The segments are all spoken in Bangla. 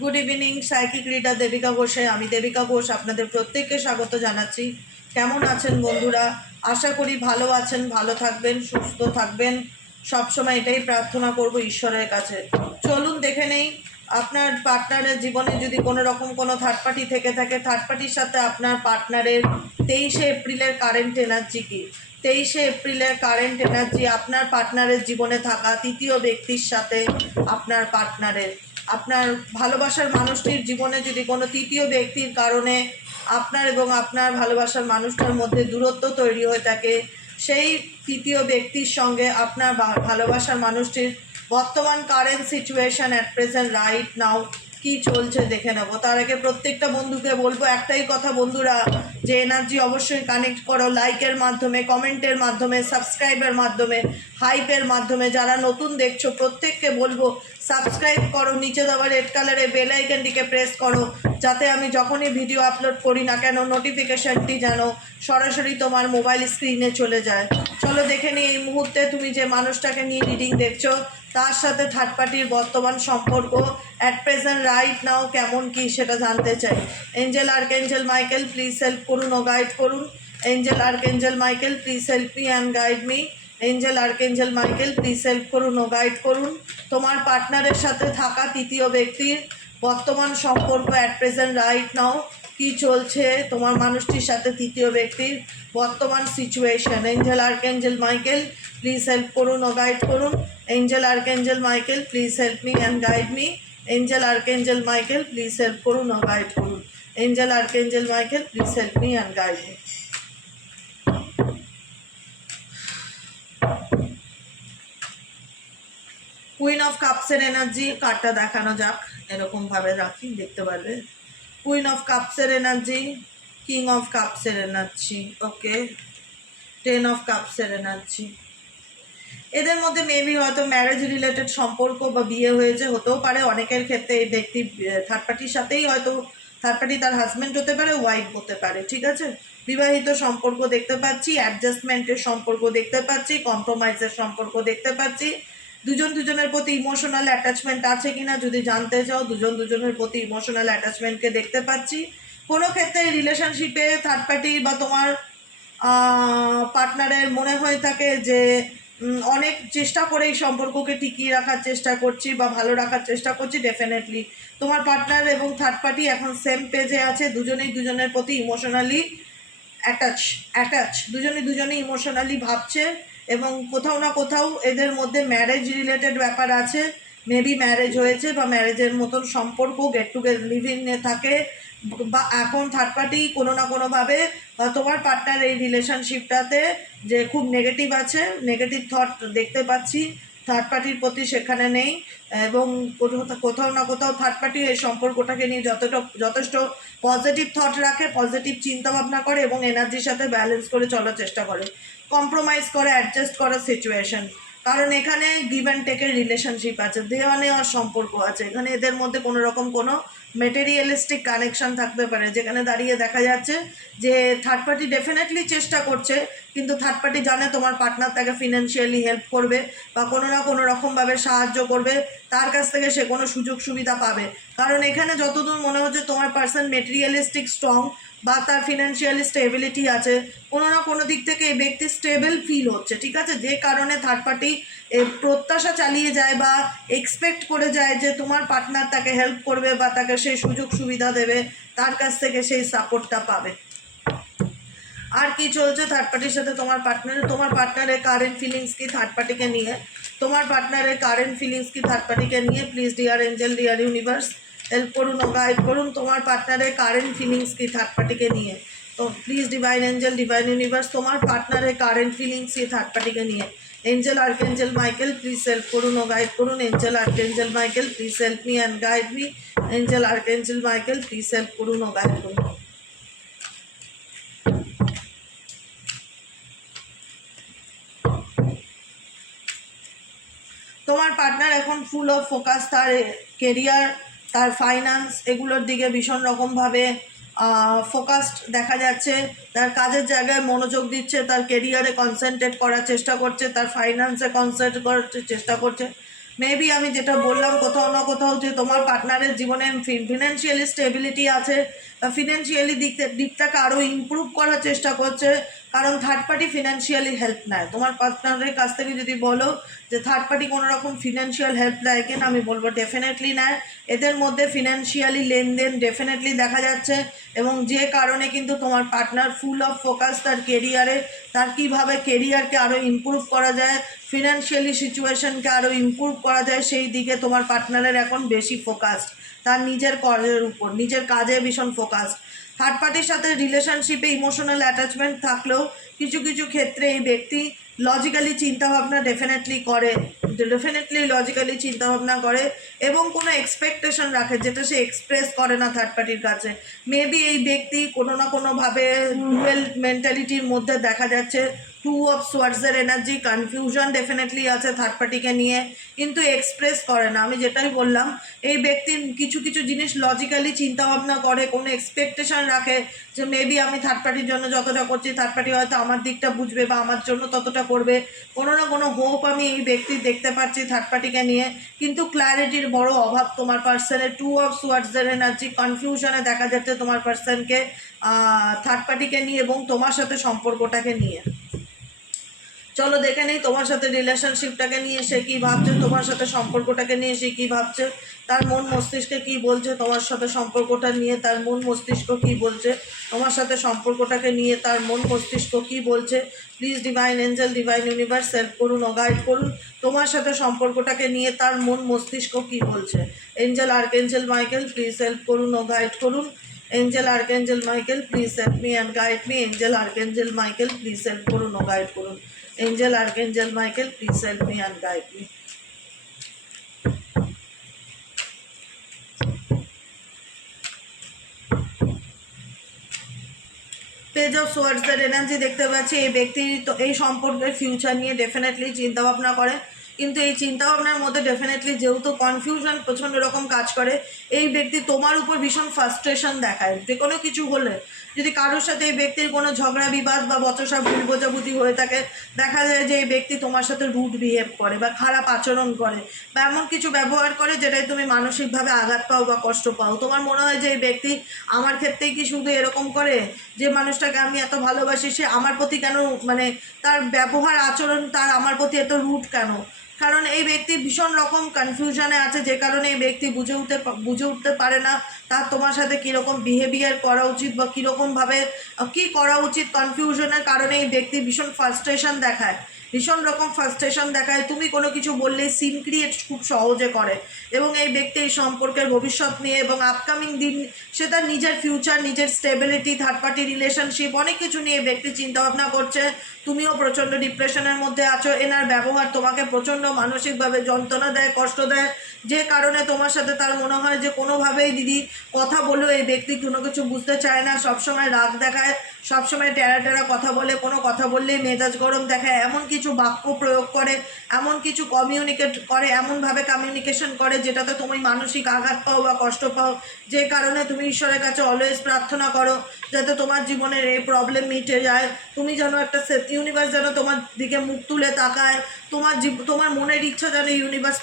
Good evening psychic reader Debika ঘোষে। আমি দেবিকা ঘোষ আপনাদের প্রত্যেককে স্বাগত জানাচ্ছি। কেমন আছেন বন্ধুরা? আশা করি ভালো আছেন, ভালো থাকবেন, সুস্থ থাকবেন। সবসময় এটাই প্রার্থনা করব ঈশ্বরের কাছে। চলুন দেখে নেই আপনার পার্টনারের জীবনে যদি কোনো রকম কোনো থার্ড পার্টি থেকে থাকে, থার্ড পার্টির সাথে আপনার পার্টনারের 23শে এপ্রিলের কারেন্ট এনার্জি কী। 23শে এপ্রিলের কারেন্ট এনার্জি আপনার পার্টনারের জীবনে থাকা তৃতীয় ব্যক্তির সাথে আপনার পার্টনারের, আপনার ভালোবাসার মানুষটির জীবনে যদি কোনো তৃতীয় ব্যক্তির কারণে আপনার এবং আপনার ভালোবাসার মানুষটার মধ্যে দূরত্ব তৈরি হয়ে থাকে, সেই তৃতীয় ব্যক্তির সঙ্গে আপনার ভালোবাসার মানুষটির বর্তমান current situation at present right now কী চলছে দেখে নেব। তার আগে প্রত্যেকটা বন্ধুকে বলবো একটাই কথা বন্ধুরা, যে এনার্জি অবশ্যই কানেক্ট করো লাইকের মাধ্যমে, কমেন্টের মাধ্যমে, সাবস্ক্রাইবের মাধ্যমে, হাইপের মাধ্যমে। যারা নতুন দেখছো প্রত্যেককে বলবো সাবস্ক্রাইব করো, নিচে দেওয়া রেড কালারে বেল আইকনটিকে প্রেস করো, যাতে আমি যখনই ভিডিও আপলোড করি না কেন নোটিফিকেশানটি যেন সরাসরি তোমার মোবাইল স্ক্রিনে চলে যায়। চলো দেখে নিই এই মুহূর্তে তুমি যে মানুষটাকে নিয়ে রিডিং দেখছো তার সাথে থার্ড পার্টির বর্তমান সম্পর্ক অ্যাট প্রেজেন্ট রাইট নাও কেমন কি সেটা জানতে চাই। Angel archangel Michael please help করুন ও গাইড করুন। Angel archangel Michael please help me and guide me. Angel archangel Michael please help করুন ও গাইড করুন। তোমার পার্টনারের সাথে থাকা তৃতীয় ব্যক্তির বর্তমান সম্পর্ক অ্যাট প্রেজেন্ট রাইট নাও কী চলছে তোমার মানুষটির সাথে তৃতীয় ব্যক্তির বর্তমান situation. Angel archangel Michael please help করুন ও গাইড করুন। Angel archangel Michael please help me and guide me. Angel archangel Michael please help করুন ও গাইড করুন। Angel archangel Michael please help me and guide me. Queen of কাপসের এনার্জি কার্ডটা দেখানো যাক, এরকমভাবে রাখি দেখতে পারবে। কুইন অফ কাপসের এনার্জি, কিং অফ কাপসের এনার্জি, ওকে, 10 অফ কাপসের এনার্জি। এদের মধ্যে মেবি হয়তো ম্যারেজ রিলেটেড সম্পর্ক বা বিয়ে হয়েছে, হতেও পারে অনেকের ক্ষেত্রে এই ব্যক্তি থার্ড পার্টির সাথেই হয়তো থার্ড পার্টি তার হাজব্যান্ড হতে পারে, ওয়াইফ হতে পারে, ঠিক আছে। বিবাহিত সম্পর্ক দেখতে পাচ্ছি, অ্যাডজাস্টমেন্টের সম্পর্ক দেখতে পাচ্ছি, কম্প্রোমাইজের সম্পর্ক দেখতে পাচ্ছি। দুজন দুজনের প্রতি ইমোশনাল অ্যাটাচমেন্ট আছে কিনা যদি জানতে চাও, দুজন দুজনের প্রতি ইমোশনাল অ্যাটাচমেন্টকে দেখতে পাচ্ছি। কোনো ক্ষেত্রে রিলেশনশিপে থার্ড পার্টি বা তোমার পার্টনারের মনে হয়ে থাকে যে অনেক চেষ্টা করে এই সম্পর্ককে টিকিয়ে রাখার চেষ্টা করছি বা ভালো রাখার চেষ্টা করছি। ডেফিনেটলি তোমার পার্টনার এবং থার্ড পার্টি এখন সেম পেজে আছে, দুজনেই দুজনের প্রতি ইমোশনালি অ্যাটাচ, দুজনেই ইমোশনালি ভাবছে এবং কোথাও না কোথাও এদের মধ্যে ম্যারেজ রিলেটেড ব্যাপার আছে। মেবি ম্যারেজ হয়েছে বা ম্যারেজের মতন সম্পর্ক, গেট টুগেদার লিভিংয়ে থাকে, বা এখন থার্ড পার্টি কোনো না কোনোভাবে তোমার পার্টনার এই রিলেশনশিপটাতে যে খুব নেগেটিভ আছে, নেগেটিভ থট দেখতে পাচ্ছি থার্ড পার্টির প্রতি সেখানে নেই, এবং কোথাও না কোথাও থার্ড পার্টি এই সম্পর্কটাকে নিয়ে যথেষ্ট পজিটিভ থট রাখে, পজিটিভ চিন্তাভাবনা করে এবং এনার্জির সাথে ব্যালেন্স করে চলার চেষ্টা করে, কম্প্রোমাইজ করে, অ্যাডজাস্ট করার সিচুয়েশন। কারণ এখানে গিভ অ্যান্ড টেকের রিলেশনশিপ আছে, দেওয়া নেওয়ার সম্পর্ক আছে। এখানে এদের মধ্যে কোনো রকম কোনো মেটেরিয়ালিস্টিক কানেকশান থাকতে পারে, যেখানে দাঁড়িয়ে দেখা যাচ্ছে যে থার্ড পার্টি ডেফিনেটলি চেষ্টা করছে, কিন্তু থার্ড পার্টি জানে তোমার পার্টনার তাকে ফিনান্সিয়ালি হেল্প করবে বা কোনো না কোনো রকমভাবে সাহায্য করবে, তার কাছ থেকে সে কোনো সুযোগ সুবিধা পাবে। কারণ এখানে যতদূর মনে হচ্ছে তোমার পার্সন মেটেরিয়ালিস্টিক স্ট্রং বা তার ফিনান্সিয়ালি স্টেবিলিটি আছে, কোনো না কোনো দিক থেকে এই ব্যক্তি স্টেবল ফিল হচ্ছে, ঠিক আছে। যে কারণে থার্ড পার্টি প্রত্যাশা চালিয়ে যায় বা এক্সপেক্ট করে যায় যে তোমার পার্টনার তাকে হেল্প করবে বা তাকে সেই সুযোগ সুবিধা দেবে, তার কাছ থেকে সেই সাপোর্টটা পাবে। আর কি চলছে থার্ড পার্টির সাথে তোমার পার্টনারের কারেন্ট ফিলিংস কি থার্ড পার্টিকে নিয়ে, তোমার পার্টনারের কারেন্ট ফিলিংস কি থার্ড পার্টিকে নিয়ে। Please dear angel, deer universe help করুন ও গাইড করুন। তোমার পার্টনারের কারেন্ট ফিলিংস কি থার্ড পার্টিকে নিয়ে। তো please divine angel, divine universe তোমার পার্টনারের কারেন্ট ফিলিংস কি থার্ড পার্টিকে নিয়ে। Angel archangel Michael please help করুন ও গাইড করুন। Angel archangel Michael please help me and guide me. Angel archangel Michael please help করুন ও গাইড করুন। তোমার পার্টনার এখন ফুল অফ ফোকাস তার কেরিয়ার, তার ফাইন্যান্স, এগুলোর দিকে ভীষণ রকমভাবে ফোকাসড দেখা যাচ্ছে। তার কাজের জায়গায় মনোযোগ দিচ্ছে, তার কেরিয়ারে কনসেন্ট্রেট করার চেষ্টা করছে, তার ফাইন্যান্সে কনসেন্ট্রেট করার চেষ্টা করছে। মেবি আমি যেটা বললাম কোথাও না কোথাও যে তোমার পার্টনারের জীবনে ফিনান্সিয়ালি স্টেবিলিটি আছে, ফিনান্সিয়ালি দিকটাকে আরও ইমপ্রুভ করার চেষ্টা করছে, কারণ থার্ড পার্টি ফিনান্সিয়ালি হেল্প নেয় তোমার পার্টনারের কাছ থেকে। যদি বলো যে থার্ড পার্টি কোনো রকম ফিনান্সিয়াল হেল্প দেয় কিনা, আমি বলবো ডেফিনেটলি নেয়। এদের মধ্যে ফিনান্সিয়ালি লেনদেন ডেফিনেটলি দেখা যাচ্ছে, এবং যে কারণে কিন্তু তোমার পার্টনার ফুল অফ ফোকাস তার কেরিয়ারে, তার কীভাবে কেরিয়ারকে আরও ইমপ্রুভ করা যায়, ফিনান্সিয়ালি সিচুয়েশনকে আরও ইমপ্রুভ করা যায়, সেই দিকে তোমার পার্টনারের এখন বেশি ফোকাসড, তার নিজের কাজের উপর, নিজের কাজে ভীষণ ফোকাসড। থার্ড পার্টির সাথে রিলেশনশিপে ইমোশনাল অ্যাটাচমেন্ট থাকলেও কিছু কিছু ক্ষেত্রে এই ব্যক্তি লজিক্যালি চিন্তাভাবনা ডেফিনেটলি লজিক্যালি চিন্তাভাবনা করে, এবং কোনো এক্সপেকটেশন রাখে যেটা সে এক্সপ্রেস করে না থার্ড পার্টির কাছে। মেবি এই ব্যক্তি কোনো না কোনোভাবে ডুয়েল মেন্টালিটির মধ্যে দেখা যাচ্ছে, টু অফ সোয়ার্ডসের এনার্জি, কনফিউশন ডেফিনেটলি আছে থার্ড পার্টিকে নিয়ে, কিন্তু এক্সপ্রেস করে না। আমি যেটাই বললাম, এই ব্যক্তির কিছু কিছু জিনিস লজিক্যালি চিন্তাভাবনা করে, কোনো এক্সপেকটেশন রাখে যে মেবি আমি থার্ড পার্টির জন্য যতটা করছি থার্ড পার্টি হয়তো আমার দিকটা বুঝবে বা আমার জন্য ততটা করবে, কোনো না কোনো হোপ আমি এই ব্যক্তির দেখতে পাচ্ছি থার্ড পার্টিকে নিয়ে। কিন্তু ক্ল্যারিটির বড় অভাব তোমার পার্সনের, টু অফ সোয়ার্ডসের এনার্জি, কনফিউশনে দেখা যাচ্ছে তোমার পার্সনকে থার্ড পার্টিকে নিয়ে এবং তোমার সাথে সম্পর্কটাকে নিয়ে। চলো দেখে নেই তোমার সাথে রিলেশনশিপটাকে নিয়ে সে কী ভাবছে, তোমার সাথে সম্পর্কটাকে নিয়ে সে কী ভাবছে, তার মন মস্তিষ্কে কী বলছে তোমার সাথে সম্পর্কটা নিয়ে, তার মন মস্তিষ্ক কী বলছে তোমার সাথে সম্পর্কটাকে নিয়ে, তার মন মস্তিষ্ক কী বলছে। Please divine angel, divine universe help করুন ও গাইড করুন তোমার সাথে সম্পর্কটাকে নিয়ে তার মন মস্তিষ্ক কী বলছে। Angel archangel Michael please help করুন ও গাইড করুন। Angel archangel Michael please help me and guide me. Angel archangel Michael please help করুন ও গাইড করুন। Angel Archangel Michael, please help me and guide me. Page of সোয়ার্ডসের এনার্জি দেখতে পাচ্ছি। এই ব্যক্তি তো এই সম্পর্কের ফিউচার নিয়ে ডেফিনেটলি চিন্তাভাবনা করে, কিন্তু এই চিন্তাভাবনার মধ্যে ডেফিনেটলি যেহেতু কনফিউশন প্রচণ্ড রকম কাজ করে, এই ব্যক্তি তোমার উপর ভীষণ ফ্রাস্ট্রেশন দেখায়। যে কোনো কিছু হলে যদি কারোর সাথে এই ব্যক্তির কোনো ঝগড়া বিবাদ বা বচসা ভুল বোঝাবুঝি হয়ে থাকে, দেখা যায় যে এই ব্যক্তি তোমার সাথে রুড বিহেভ করে বা খারাপ আচরণ করে বা এমন কিছু ব্যবহার করে যেটাই তুমি মানসিকভাবে আঘাত পাও বা কষ্ট পাও। তোমার মনে হয় যে এই ব্যক্তি আমার ক্ষেত্রেই কি শুধু এরকম করে, যে মানুষটাকে আমি এত ভালোবাসি সে আমার প্রতি কেন, মানে তার ব্যবহার আচরণ তার আমার প্রতি এত রুড কেন। কারণ এই ব্যক্তি ভীষণ রকম কনফিউশনে আছে, যে কারণে এই ব্যক্তি বুঝে উঠতে পারে না তার তোমার সাথে কীরকম বিহেভিয়ার করা উচিত বা কীরকমভাবে কী করা উচিত। কনফিউশনের কারণে এই ব্যক্তি ভীষণ ফ্রাস্ট্রেশন দেখায়, ভীষণ রকম ফ্রাস্ট্রেশন দেখায়। তুমি কোনো কিছু বললেই সিন ক্রিয়েট খুব সহজে করে, এবং এই ব্যক্তি এই সম্পর্কের ভবিষ্যৎ নিয়ে এবং আপকামিং দিন সে তার নিজের ফিউচার, নিজের স্টেবিলিটি, থার্ড পার্টি রিলেশনশিপ অনেক কিছু নিয়ে ব্যক্তি চিন্তাভাবনা করছে। তুমিও প্রচণ্ড ডিপ্রেশনের মধ্যে আছো, এনার ব্যবহার তোমাকে প্রচণ্ড মানসিকভাবে যন্ত্রণা দেয়, কষ্ট দেয়, যে কারণে তোমার সাথে তার মনে হয় যে কোনোভাবেই দিদি কথা বলেও এই ব্যক্তি কোনো কিছু বুঝতে চায় না, সবসময় রাগ দেখায়, সবসময় টেরা টেরা কথা বলে, কোনো কথা বললেই মেজাজ গরম দেখায়, এমন কিছু বাক্য প্রয়োগ করে, এমন কিছু কমিউনিকেট করে, এমনভাবে কমিউনিকেশন করে যেটাতে তুমি মানসিক আঘাত পাও বা কষ্ট পাও, যে কারণে তুমি ঈশ্বরের কাছে অলওয়েজ প্রার্থনা করো যাতে তোমার জীবনের এই প্রবলেম মিটে যায়। তুমি যেন একটা ইউনিভার্স যেন তোমার দিকে মুখ তুলে তাকায়, তোমার মনের ইচ্ছা যেন ইউনিভার্স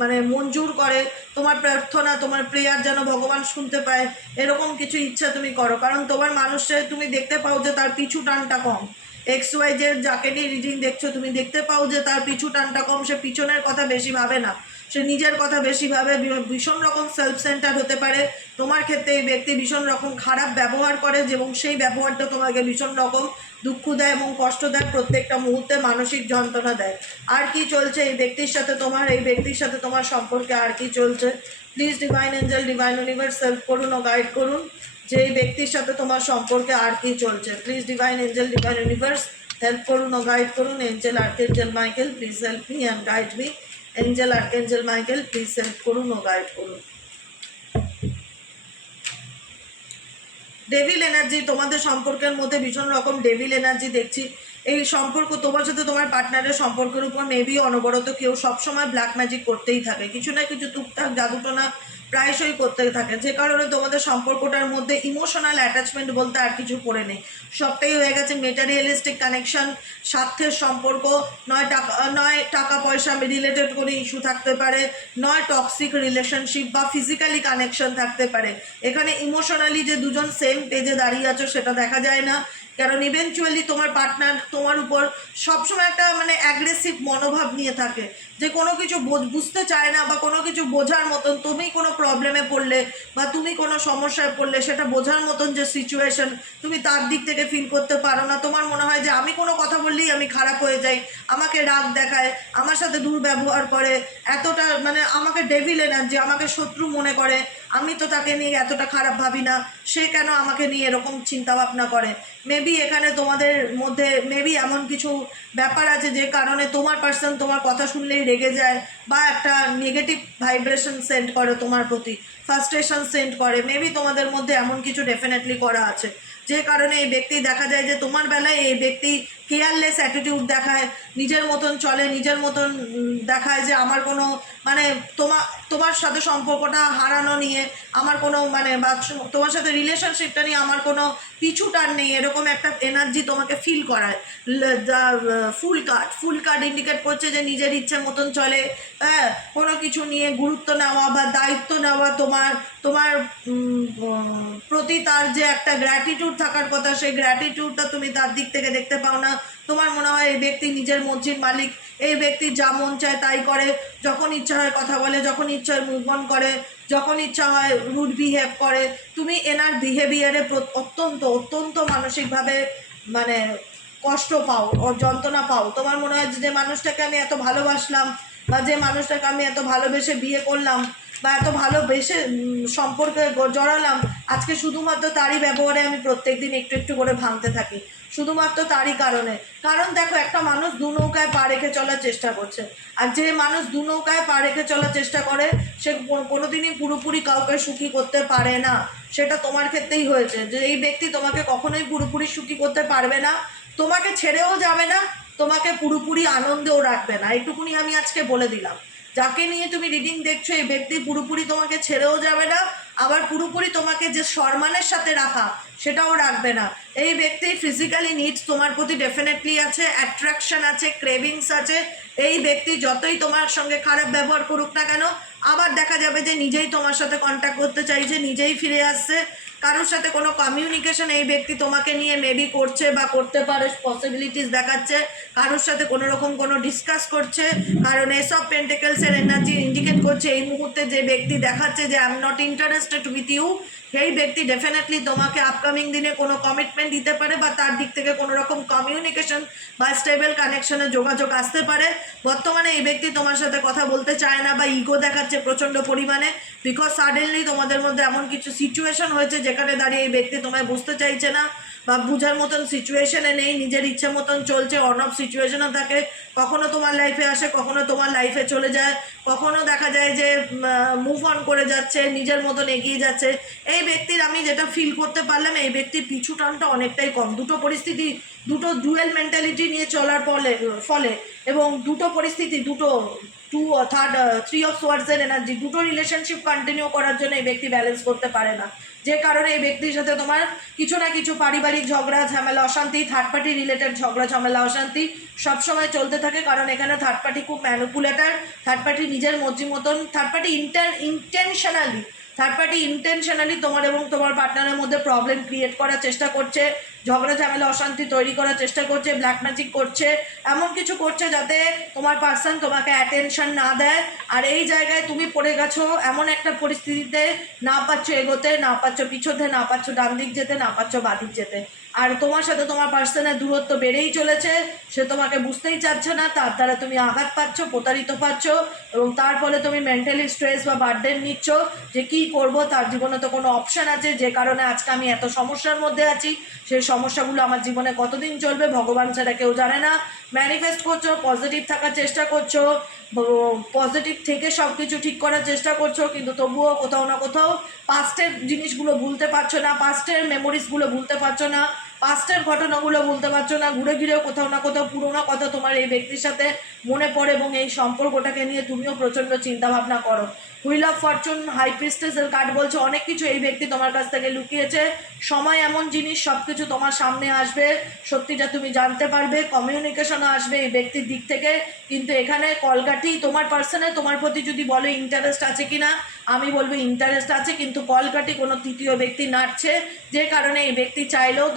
মানে মঞ্জুর করে, তোমার প্রার্থনা, তোমার প্রেয়ার যেন ভগবান শুনতে পায়, এরকম কিছু ইচ্ছা তুমি করো। কারণ তোমার মানুষের তুমি দেখতে পাও যে তার পিছু টানটা কম। XYZ যাকে নিয়ে রিডিং দেখছো তুমি দেখতে পাও যে তার পিছু টানটা কম, সে পিছনের কথা বেশি ভাবে না, সে নিজের কথা বেশি ভাবে, ভীষণ রকম সেলফ সেন্টার হতে পারে। তোমার ক্ষেত্রে এই ব্যক্তি ভীষণ রকম খারাপ ব্যবহার করে, এবং সেই ব্যবহারটা তোমাকে ভীষণ রকম দুঃখ দেয় এবং কষ্ট দেয়, প্রত্যেকটা মুহূর্তে মানসিক যন্ত্রণা দেয়। আর কি চলছে এই ব্যক্তির সাথে তোমার, এই ব্যক্তির সাথে তোমার সম্পর্কে আর কি চলছে। Please divine angel, divine universe help করুন ও গাইড করুন যে এই ব্যক্তির সাথে তোমার সম্পর্কে আর কি চলছে। Please divine angel, divine universe help করুন ও গাইড করুন। Angel archangel Michael please help me and guide me. Angel archangel Michael please help করুন ও গাইড করুন। ডেভিল এনার্জি, তোমাদের সম্পর্কের মধ্যে ভীষণ রকম ডেভিল এনার্জি দেখছি। এই সম্পর্ক তোমার সাথে তোমার পার্টনারের সম্পর্কের উপর মেবি অনবরত কেউ সবসময় ব্ল্যাক ম্যাজিক করতেই থাকে, কিছু না কিছু টুকটাক জাদুটোনা প্রায়শই করতে থাকে, যে কারণে তোমাদের সম্পর্কটার মধ্যে ইমোশনাল অ্যাটাচমেন্ট বলতে আর কিছু পড়ে নেই, সবটাই হয়ে গেছে মেটেরিয়ালিস্টিক কানেকশন, স্বার্থের সম্পর্ক, নয় টাকা পয়সা রিলেটেড কোনো ইস্যু থাকতে পারে, নয় টক্সিক রিলেশনশিপ বা ফিজিক্যালি কানেকশন থাকতে পারে। এখানে ইমোশনালি যে দুজন সেম পেজে দাঁড়িয়ে আছো সেটা দেখা যায় না, কারণ ইভেনচুয়ালি তোমার পার্টনার তোমার উপর সবসময় একটা মানে অ্যাগ্রেসিভ মনোভাব নিয়ে থাকে, যে কোনো কিছু বুঝতে চায় না বা কোনো কিছু বোঝার মতন, তুমি কোনো প্রবলেমে পড়লে বা তুমি কোনো সমস্যায় পড়লে সেটা বোঝার মতন যে সিচুয়েশন তুমি তার দিক থেকে ফিল করতে পারো না। তোমার মনে হয় যে আমি কোনো কথা বললেই আমি খারাপ হয়ে যাই, আমাকে রাগ দেখায়, আমার সাথে দুর্ব্যবহার করে, এতটা মানে আমাকে ডেভিল এনার্জি, আমাকে শত্রু মনে করে, আমি তো তাকে নিয়ে এতটা খারাপ ভাবি না, সে কেন আমাকে নিয়ে এরকম চিন্তা ভাবনা করে। মেবি এখানে তোমাদের মধ্যে মেবি এমন কিছু ব্যাপার আছে যে কারণে তোমার পার্সন তোমার কথা শুনলেই রেগে যায় বা একটা নেগেটিভ ভাইব্রেশন সেন্ড করে তোমার প্রতি, ফ্রাস্ট্রেশন সেন্ড করে। মেবি তোমাদের মধ্যে এমন কিছু ডেফিনেটলি করা আছে, যে কারণে এই ব্যক্তি দেখা যায় যে তোমার বেলায় এই ব্যক্তি কেয়ারলেস অ্যাটিটিউড দেখায়, নিজের মতন চলে, নিজের মতন দেখায় যে আমার কোনো মানে তোমার সাথে সম্পর্কটা হারানো নিয়ে আমার কোনো মানে বা তোমার সাথে রিলেশনশিপটা নিয়ে আমার কোনো পিছু টান নেই, এরকম একটা এনার্জি তোমাকে ফিল করায়। ফুল কার্ড ইন্ডিকেট করছে যে নিজের ইচ্ছে মতন চলে, হ্যাঁ, কোনো কিছু নিয়ে গুরুত্ব নেওয়া বা দায়িত্ব নেওয়া, তোমার প্রতি তার যে একটা গ্র্যাটিটিউড থাকার কথা, সেই গ্র্যাটিটিউডটা তুমি তার দিক থেকে দেখতে পাও না। তোমার মনে হয় এই ব্যক্তি নিজের মর্জির মালিক, এই ব্যক্তি যা মন চায় তাই করে, যখন ইচ্ছা হয় কথা বলে, যখন ইচ্ছা হয় মুভ অন করে, যখন ইচ্ছা হয় রুড বিহেভ করে। তুমি এনার বিহেভিয়ারে অত্যন্ত মানসিকভাবে মানে কষ্ট পাও ও যন্ত্রণা পাও। তোমার মনে হয় যে মানুষটাকে আমি এত ভালোবাসলাম বা যে মানুষটাকে আমি এত ভালোবেসে বিয়ে করলাম বা এত ভালোবেসে সম্পর্কে জড়ালাম, আজকে শুধুমাত্র তারই ব্যবহারে আমি প্রত্যেকদিন একটু করে ভাঙতে থাকি, শুধুমাত্র তারই কারণে। কারণ দেখো, একটা মানুষ দু নৌকায় পা রেখে চলার চেষ্টা করছে, আর যে মানুষ দু নৌকায় পা রেখে চলার চেষ্টা করে সে কোনোদিনই পুরোপুরি কাউকে সুখী করতে পারে না। সেটা তোমার ক্ষেত্রেই হয়েছে, যে এই ব্যক্তি তোমাকে কখনোই পুরোপুরি সুখী করতে পারবে না, তোমাকে ছেড়েও যাবে না, তোমাকে পুরোপুরি আনন্দেও রাখবে না। এইটুকুনি আমি আজকে বলে দিলাম। যাকে নিয়ে তুমি রিডিং দেখছো এই ব্যক্তি পুরোপুরি তোমাকে ছেড়েও যাবে না, আবার পুরোপুরি তোমাকে যে সম্মানের সাথে রাখা সেটাও রাখবে না। এই ব্যক্তির ফিজিক্যালি নিডস তোমার প্রতি ডেফিনেটলি আছে, অ্যাট্রাকশন আছে, ক্রেভিংস আছে। এই ব্যক্তি যতই তোমার সঙ্গে খারাপ ব্যবহার করুক না কেন, আবার দেখা যাবে যে নিজেই তোমার সাথে কন্ট্যাক্ট করতে চাইছে, নিজেই ফিরে আসছে। কারোর সাথে কোনো কমিউনিকেশন এই ব্যক্তি তোমাকে নিয়ে মেবি করছে বা করতে পারে, পসিবিলিটিস দেখাচ্ছে। কারোর সাথে কোনো রকম কোনো ডিসকাস করছে, কারণ এসব পেন্টিকেলসের এনার্জি ইন্ডিকেট করছে এই মুহূর্তে যে ব্যক্তি দেখাচ্ছে যে I am not interested with you, সেই ব্যক্তি ডেফিনেটলি তোমাকে আপকামিং দিনে কোনো কমিটমেন্ট দিতে পারে বা তার দিক থেকে কোনো রকম কমিউনিকেশন বা স্টেবল কানেকশনে যোগাযোগ আসতে পারে। বর্তমানে এই ব্যক্তি তোমার সাথে কথা বলতে চায় না বা ইগো দেখাচ্ছে প্রচণ্ড পরিমাণে, বিকজ সাডেনলি তোমাদের মধ্যে এমন কিছু সিচুয়েশন হয়েছে যেখানে দাঁড়িয়ে এই ব্যক্তি তোমায় বুঝতে চাইছে না বা বুঝার মতন সিচুয়েশনে নেই, নিজের ইচ্ছে মতন চলছে, অন অফ সিচুয়েশনও থাকে, কখনো তোমার লাইফে আসে, কখনো তোমার লাইফে চলে যায়, কখনো দেখা যায় যে মুভ অন করে যাচ্ছে, নিজের মতন এগিয়ে যাচ্ছে। এই ব্যক্তির আমি যেটা ফিল করতে পারলাম, এই ব্যক্তির পিছু টানটা অনেকটাই কম। দুটো পরিস্থিতি, দুটো ডুয়েল মেন্টালিটি নিয়ে চলার ফলে এবং দুটো পরিস্থিতি, থ্রি অফ সোয়ার্ডসের এনার্জি, দুটো রিলেশনশিপ কন্টিনিউ করার জন্য এই ব্যক্তি ব্যালেন্স করতে পারে না, যে কারণে এই ব্যক্তির সাথে তোমার কিছু না কিছু পারিবারিক ঝগড়া ঝামেলা অশান্তি, থার্ড পার্টি রিলেটেড ঝগড়া ঝামেলা অশান্তি সবসময় চলতে থাকে। কারণ এখানে থার্ড পার্টি খুব ম্যানিপুলেটার, থার্ড পার্টি নিজের মর্জি মতন, থার্ড পার্টি ইন্টেনশনালি তোমার এবং তোমার পার্টনারের মধ্যে প্রবলেম ক্রিয়েট করার চেষ্টা করছে, ঝগড়া ঝামেলা অশান্তি তৈরি করার চেষ্টা করছে, ব্ল্যাক ম্যাজিক করছে, এমন কিছু করছে যাতে তোমার পার্সন তোমাকে অ্যাটেনশন না দেয়। আর এই জায়গায় তুমি পড়ে গেছো এমন একটা পরিস্থিতিতে, না পাচ্ছ এগোতে, না পাচ্ছ পিছোতে, না পাচ্ছ ডান দিক যেতে, না পাচ্ছ বাঁ দিক যেতে। আর তোমার সাথে তোমার পার্সনের দূরত্ব বেড়েই চলেছে, সে তোমাকে বুঝতেই চাচ্ছে না, তার দ্বারা তুমি আঘাত পাচ্ছ, প্রতারিত পাচ্ছ, এবং তার ফলে তুমি মেন্টালি স্ট্রেস বা বার্ডেন নিচ্ছ যে কী করবো, তার জীবনে তো কোনো অপশান আছে, যে কারণে আজকে আমি এত সমস্যার মধ্যে আছি, সেই সমস্যাগুলো আমার জীবনে কতদিন চলবে ভগবান ছাড়া কেউ জানে না। ম্যানিফেস্ট করছো, পজিটিভ থাকার চেষ্টা করছো, পজিটিভ থেকে সব কিছু ঠিক করার চেষ্টা করছো, কিন্তু তবুও কোথাও না কোথাও পাস্টের জিনিসগুলো ভুলতে পারছো না, পাস্টের মেমোরিজগুলো ভুলতে পারছো না, পাস্টের ঘটনাগুলো বলতে পারছো না, ঘুরে ঘিরেও কোথাও না কোথাও পুরোনো কথা তোমার এই ব্যক্তির সাথে মনে পড়ে এবং এই সম্পর্কটাকে নিয়ে তুমিও প্রচণ্ড চিন্তাভাবনা করো। হুইল অফ ফরচুন, হাই প্রিস্টেসের কার্ড বলছে অনেক কিছু এই ব্যক্তি তোমার কাছ থেকে লুকিয়েছে। সময় এমন জিনিস, সব কিছু তোমার সামনে আসবে, সত্যিটা তুমি জানতে পারবে, কমিউনিকেশনও আসবে এই ব্যক্তির দিক থেকে। কিন্তু এখানে কলকাঠি তোমার পার্সনে তোমার প্রতি যদি বলে ইন্টারেস্ট আছে কি না, আমি বলবো ইন্টারেস্ট আছে, কিন্তু কলকাঠি কোনো তৃতীয় ব্যক্তি নাড়ছে, যে কারণে এই ব্যক্তি চাইলেও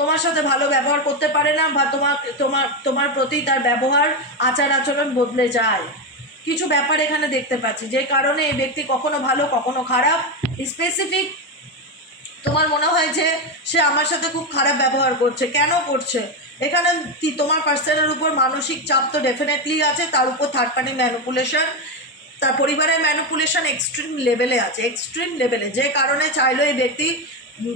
তোমার সাথে ভালো ব্যবহার করতে পারে না, বা তোমার প্রতি তার ব্যবহার আচার আচরণ বদলে যায়। কিছু ব্যাপার এখানে দেখতে পাচ্ছি, যে কারণে এই ব্যক্তি কখনো ভালো কখনো খারাপ। স্পেসিফিক তোমার মনে হয় যে সে আমার সাথে খুব খারাপ ব্যবহার করছে, কেন করছে? এখানে তোমার পার্সনের উপর মানসিক চাপ তো ডেফিনেটলি আছে, তার উপর থার্ড পার্টি ম্যানিপুলেশন, তার পরিবারের ম্যানিপুলেশন এক্সট্রিম লেভেলে আছে, এক্সট্রিম লেভেলে, যে কারণে চাইলেও এই ব্যক্তি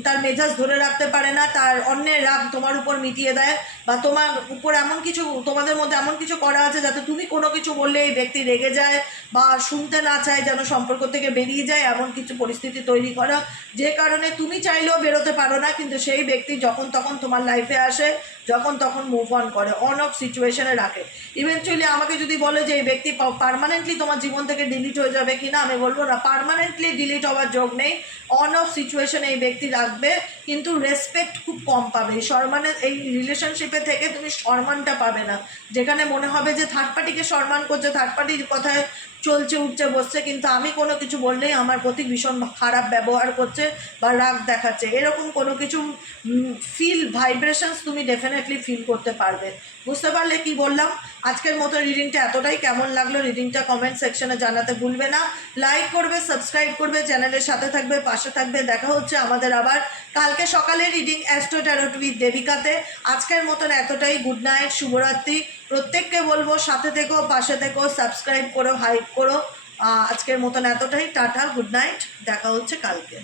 তার মেজাজ ধরে রাখতে পারে না, তার অন্যের রাগ তোমার উপর মিটিয়ে দেয়, বা তোমার উপর এমন কিছু, তোমাদের মধ্যে এমন কিছু করা আছে যাতে তুমি কোনো কিছু বললে এই ব্যক্তি রেগে যায় বা শুনতে না চায়, যেন সম্পর্ক থেকে বেরিয়ে যায়, এমন কিছু পরিস্থিতি তৈরি করা, যে কারণে তুমি চাইলেও বেরোতে পারো না, কিন্তু সেই ব্যক্তি যখন তখন তোমার লাইফে আসে, যখন তখন মুভ অন করে, অন অফ সিচুয়েশনে রাখে। ইভেনচুয়ালি আমাকে যদি বলে যে এই ব্যক্তি পার্মানেন্টলি তোমার জীবন থেকে ডিলিট হয়ে যাবে কিনা, আমি বলবো না, পার্মানেন্টলি ডিলিট হওয়ার যোগ নেই, অন অফ সিচুয়েশনে এই ব্যক্তি রাখবে, কিন্তু রেসপেক্ট খুব কম পাবে। এই রিলেশনশিপে থেকে তুমি সম্মানটা পাবে না, যেখানে মনে হবে যে থার্ড পার্টিকে সম্মান করছে, থার্ড পার্টির কথায় চলছে উঠছে বসছে, কিন্তু আমি কোনো কিছু বললেই আমার প্রতি ভীষণ খারাপ ব্যবহার করছে বা রাগ দেখাচ্ছে, এরকম কোনো কিছু ভাইব্রেশনস তুমি ডেফিনেটলি ফিল করতে পারবে। বুঝতে পারলে কি বললাম? আজকের মতো রিডিংটা এতটাই। কেমন লাগলো রিডিংটা কমেন্ট সেকশনে জানাতে ভুলবে না। লাইক করবে, সাবস্ক্রাইব করবে, চ্যানেলের সাথে থাকবে, পাশে থাকবে। দেখা হচ্ছে আমাদের আবার কালকে সকালে রিডিং অ্যাস্ট্রো ট্যারোট উইথ দেবিকাতে। আজকের মতন এতটাই। গুড নাইট, শুভরাত্রি। প্রত্যেককে বলবো সাথে থেকো, পাশে থেকো, সাবস্ক্রাইব করো, হাইপ করো। আজকের মতন এতটাই। টাটা, গুড নাইট, দেখা হচ্ছে কালকে।